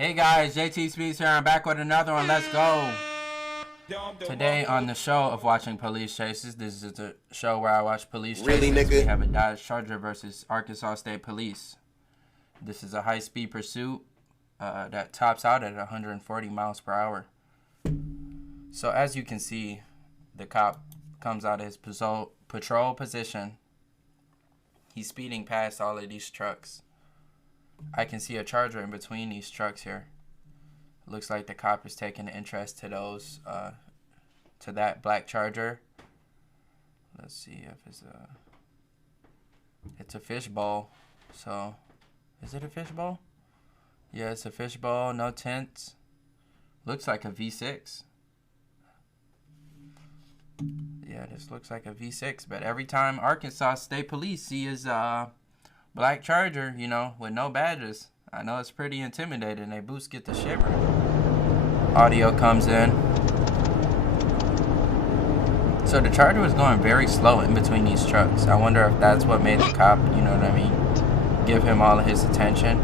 Hey guys, JTSpeeds here. I'm back with another one. Let's go. Today on the show of watching police chases, this is a show where I watch police chases. Really, nigga? We have a Dodge Charger versus Arkansas State Police. This is a high-speed pursuit that tops out at 140 miles per hour. So as you can see, the cop comes out of his patrol position. He's speeding past all of these trucks. I can see a Charger in between these trucks here. Looks like the cop is taking an interest to those, to that black Charger. Let's see if it's a fishbowl. So, is it a fishbowl? Yeah, it's a fishbowl, no tents. Looks like a V6. Yeah, this looks like a V6, but every time Arkansas State Police see his, black Charger, you know, with no badges, I know it's pretty intimidating. They boost get the shiver. Audio comes in. So the Charger was going very slow in between these trucks. I wonder if that's what made the cop, you know what I mean, give him all of his attention.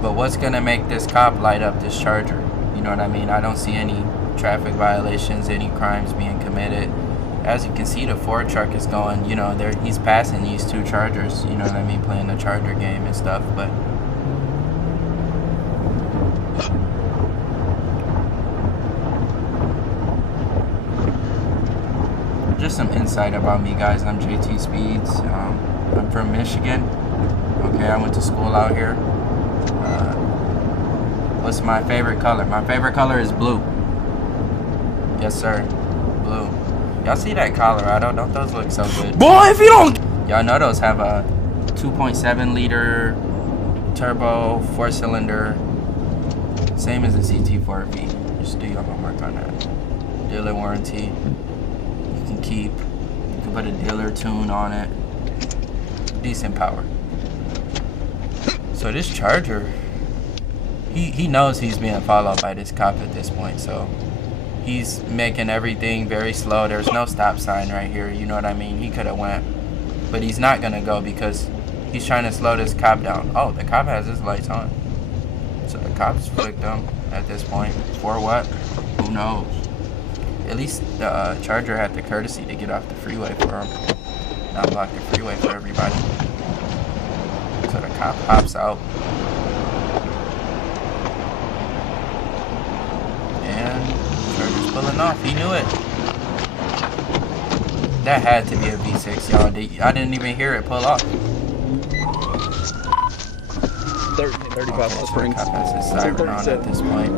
But what's going to make this cop light up this Charger? You know what I mean? I don't see any traffic violations, any crimes being committed. As you can see, the Ford truck is going, you know, he's passing these two Chargers, you know what I mean, playing the Charger game and stuff, but just some insight about me, guys. I'm JTSpeeds. I'm from Michigan. Okay, I went to school out here. What's my favorite color? My favorite color is blue. Yes, sir. Blue. Y'all see that Colorado? Don't those look so good? Boy, if you don't... Y'all know those have a 2.7 liter turbo, 4-cylinder. Same as the CT4V. Just do your homework on that. Dealer warranty. You can keep. You can put a dealer tune on it. Decent power. So this Charger, he knows he's being followed by this cop at this point, so he's making everything very slow. There's no stop sign right here, you know what I mean? He could have went, but he's not gonna go because he's trying to slow this cop down. Oh, the cop has his lights on. So the cops flicked him at this point. For what? Who knows? At least the Charger had the courtesy to get off the freeway for him. Not block the freeway for everybody. So the cop hops out. And Charger's pulling off. He knew it. That had to be a V6, y'all. I didn't even hear it pull off. 35 Springs. The cop has his siren on at this point.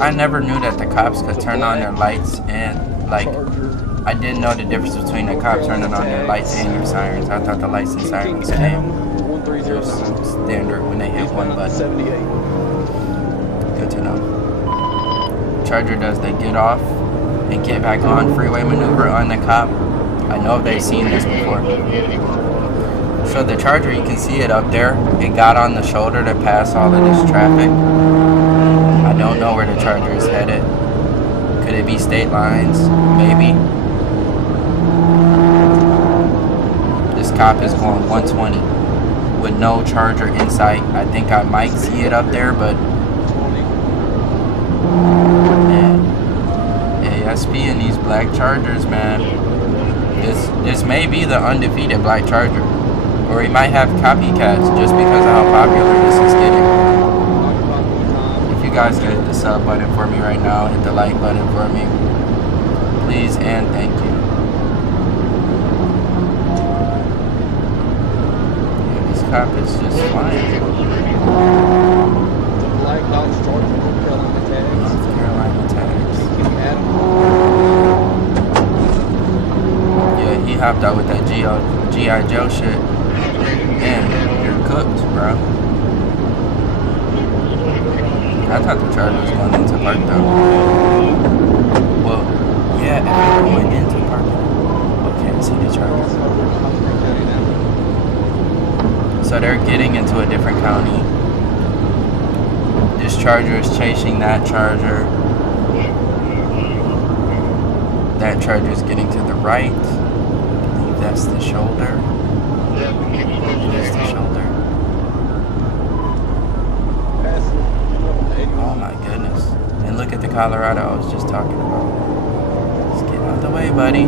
I never knew that the cops could turn on their lights and, like, I didn't know the difference between the cop turning on their lights and their sirens. I thought the lights and sirens came standard when they hit one button. Good to know. Charger does the get off and get back on freeway maneuver on the cop. I know they've seen this before. So the Charger, you can see it up there. It got on the shoulder to pass all of this traffic. I don't know where the Charger is headed. Could it be state lines? Maybe. This cop is going 120 with no Charger in sight. I think I might see it up there, but man, ASP and these black Chargers, man. This may be the undefeated black Charger. Or he might have copycats just because of how popular this is getting. If you guys could hit the sub button for me right now, hit the like button for me, please and thank you. Yeah, this cop is just flying. North Carolina tags. Yeah, he hopped out with that G.I. Joe shit. Man, you're cooked, bro. I thought the Charger was going into park though. Well, yeah, if you're going into park. Okay, I see the Charger. So they're getting into a different county. This Charger is chasing that Charger. That Charger is getting to the right. I believe that's the shoulder. It is the shoulder. my goodness. And look at the Colorado I was just talking about. Let's get out the way, buddy.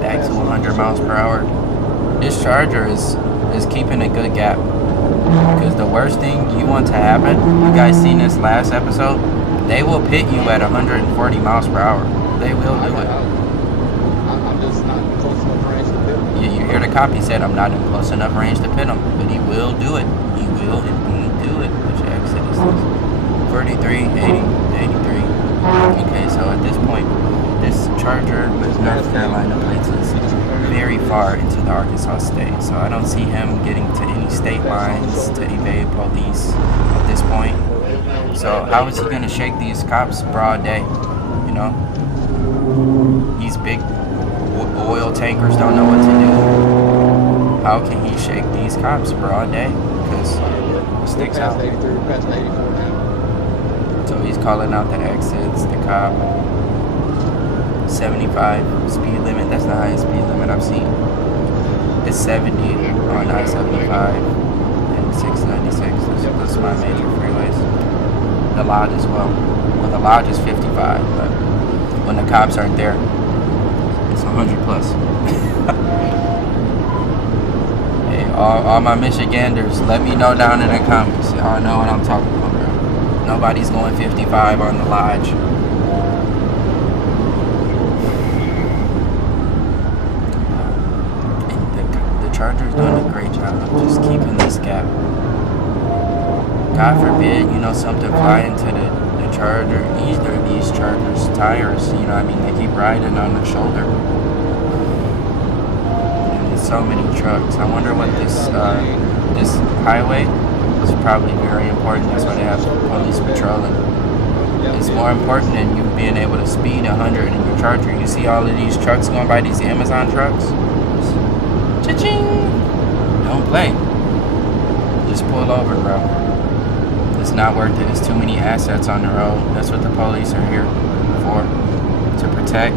Back to 100 miles per hour. This Charger is keeping a good gap. Because the worst thing you want to happen, you guys seen this last episode, they will pit you at 140 miles per hour. They will do it. I'm just not close enough range to pit him. You hear the cop, he said, I'm not in close enough range to pit him. But he will do it. He will indeed do it. Which exit is this? 43, 80, 83. Okay, so at this point, this Charger with North Carolina plates is very far into the Arkansas state. So I don't see him getting to any state lines to evade police at this point. So how is he going to shake these cops broad day? You know? These big oil tankers don't know what to do. How can he shake these cops broad day? Because it sticks out. Past 84 now. So he's calling out the exits, the cop. 75 speed limit. That's the highest speed limit I've seen. It's 70 on I-75 and 696. Those are my major freeways. The Lodge as well. Well, the Lodge is 55, but when the cops aren't there, it's 100 plus. Hey, all my Michiganders, let me know down in the comments. Y'all know what I'm talking about, bro. Nobody's going 55 on the Lodge. Charger's doing a great job of just keeping this gap. God forbid, you know, something fly into the Charger, either of these Chargers' tires, you know what I mean, they keep riding on the shoulder. And there's so many trucks. I wonder what this highway is probably very important. That's why they have police patrolling. It's more important than you being able to speed 100 in your Charger. You see all of these trucks going by, these Amazon trucks? Cha-ching! Don't play. Just pull over, bro. It's not worth it. It's too many assets on the road. That's what the police are here for. To protect,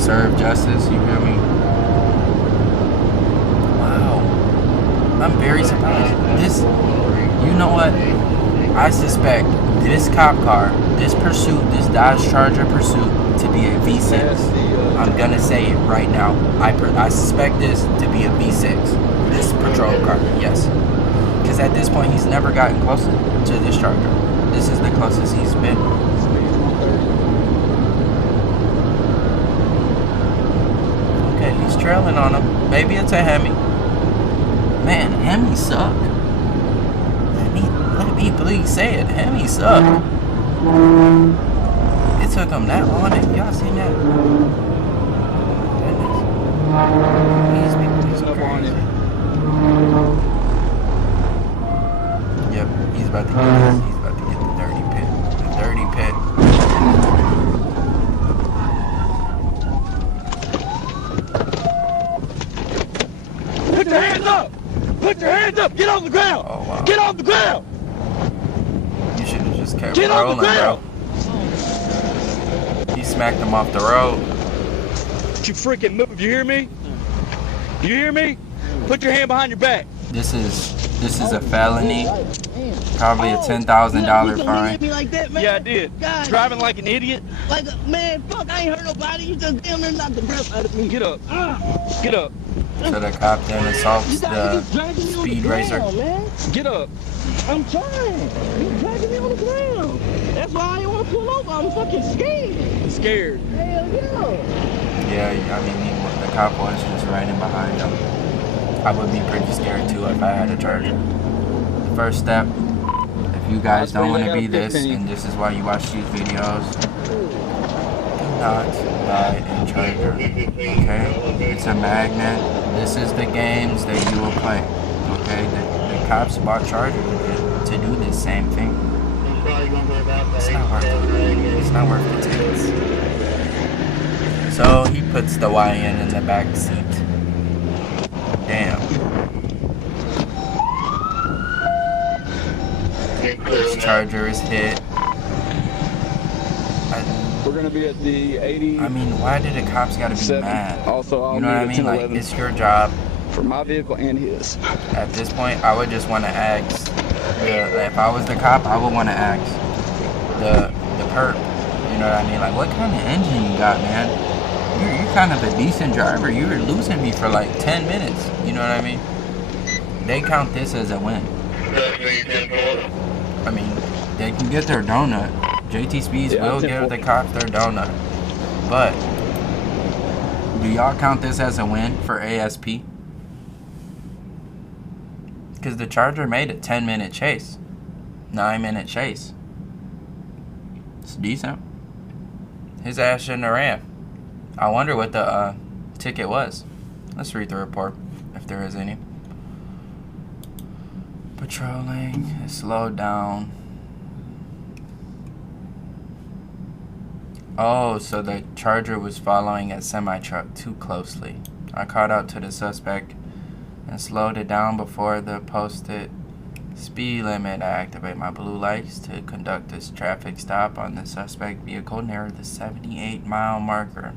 serve justice, you feel me? Wow. I'm very surprised. This, you know what? I suspect this cop car, this Pursuit, this Dodge Charger Pursuit, to be a V6. I'm gonna say it right now. I suspect this to be a V6. This patrol car, yes. Because at this point, he's never gotten closer to this Charger. This is the closest he's been. Okay, he's trailing on him. Maybe it's a Hemi. Man, Hemis suck. Let me please say it. Hemis suck. It took him that long. Y'all seen that? These people is crazy. Yep, he's about to get the dirty pit. The dirty pit. Put your hands up! Put your hands up! Get on the ground! Oh wow. Get off the ground! You should have just kept Get on rolling, the ground! bro. He smacked him off the road. Don't you freaking move, you hear me? You hear me? Put your hand behind your back. This is a felony. Probably a $10,000 fine. Me like that, man? Yeah, I did. God. Driving like an idiot. Like, man, fuck, I ain't hurt nobody. You just damn near knocked the breath out of me. Get up. Get up. So the cop then assaults You the gotta keep dragging me on speed the racer. ground, man. Get up. I'm trying. You're dragging me on the ground. That's why I didn't want to pull over. I'm fucking scared. Scared. Hell yeah. Yeah, I mean, the cop was just riding behind him. I would be pretty scared too if I had a Charger. The first step, if you guys don't want to be this, and this is why you watch these videos, do not buy a Charger, okay? It's a magnet. This is the games that you will play, okay? The cops bought Charger to do this same thing. It's not worth it. It's not worth the tickets. So he puts the YN in the back seat. Damn. This Charger is hit. We're gonna be at the 80. I mean, why did the cops gotta be mad? Also, I'll You know what I meet mean? at Like, 10:11. it's your job. For my vehicle and his. At this point, I would just want to ask, if I was the cop, I would want to ask the perp, you know what I mean? Like, what kind of engine you got, man? You're kind of a decent driver. You were losing me for like 10 minutes, you know what I mean? They count this as a win. I mean, they can get their donut. JTSpeeds will give the cops their donut. But, do y'all count this as a win for ASP? Because the Charger made a 10-minute chase. 9-minute chase. It's decent. His ass shouldn't have ran. I wonder what the ticket was. Let's read the report, if there is any. Patrolling. It slowed down. Oh, so the Charger was following a semi-truck too closely. I caught up to the suspect and slowed it down before the posted speed limit. I activate my blue lights to conduct this traffic stop on the suspect vehicle near the 78-mile marker.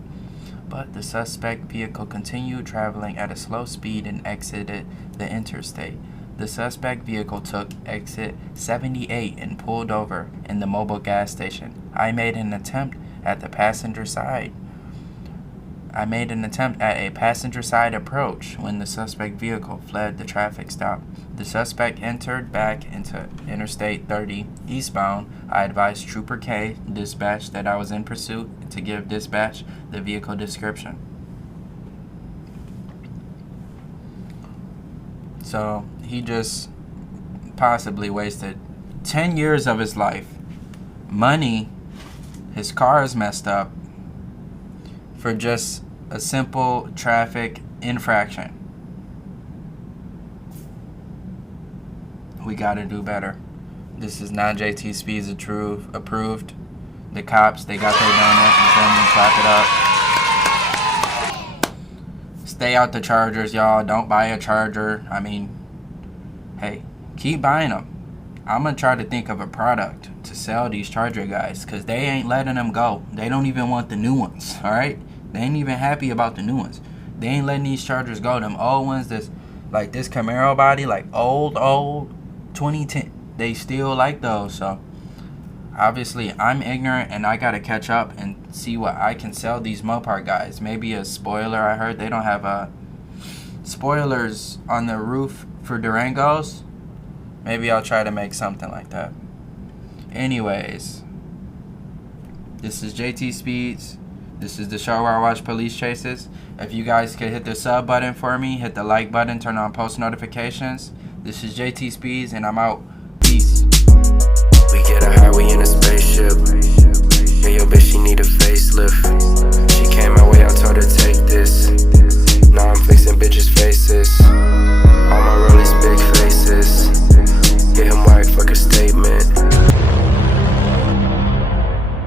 But the suspect vehicle continued traveling at a slow speed and exited the interstate. The suspect vehicle took exit 78 and pulled over in the mobile gas station. I made an attempt at a passenger side approach when the suspect vehicle fled the traffic stop. The suspect entered back into Interstate 30 eastbound. I advised Trooper K, dispatch, that I was in pursuit to give dispatch the vehicle description. So he just possibly wasted 10 years of his life, money, his car is messed up, for just a simple traffic infraction. We gotta do better. This is not JTSpeeds approved. The cops, they got their donut. You feel me? Clap it up. Stay out the Chargers, y'all. Don't buy a Charger. I mean, hey, keep buying them. I'm gonna try to think of a product to sell these Charger guys, because they ain't letting them go. They don't even want the new ones, alright? They ain't even happy about the new ones. They ain't letting these Chargers go. Them old ones, that's like this Camaro body, like old 2010. They still like those. So obviously I'm ignorant and I gotta catch up and see what I can sell these Mopar guys. Maybe a spoiler. I heard they don't have spoilers on the roof for Durangos. Maybe I'll try to make something like that. Anyways, this is JTSpeeds. This is the show where I watch police chases. If you guys could hit the sub button for me, hit the like button, turn on post notifications. This is JTSpeeds, and I'm out.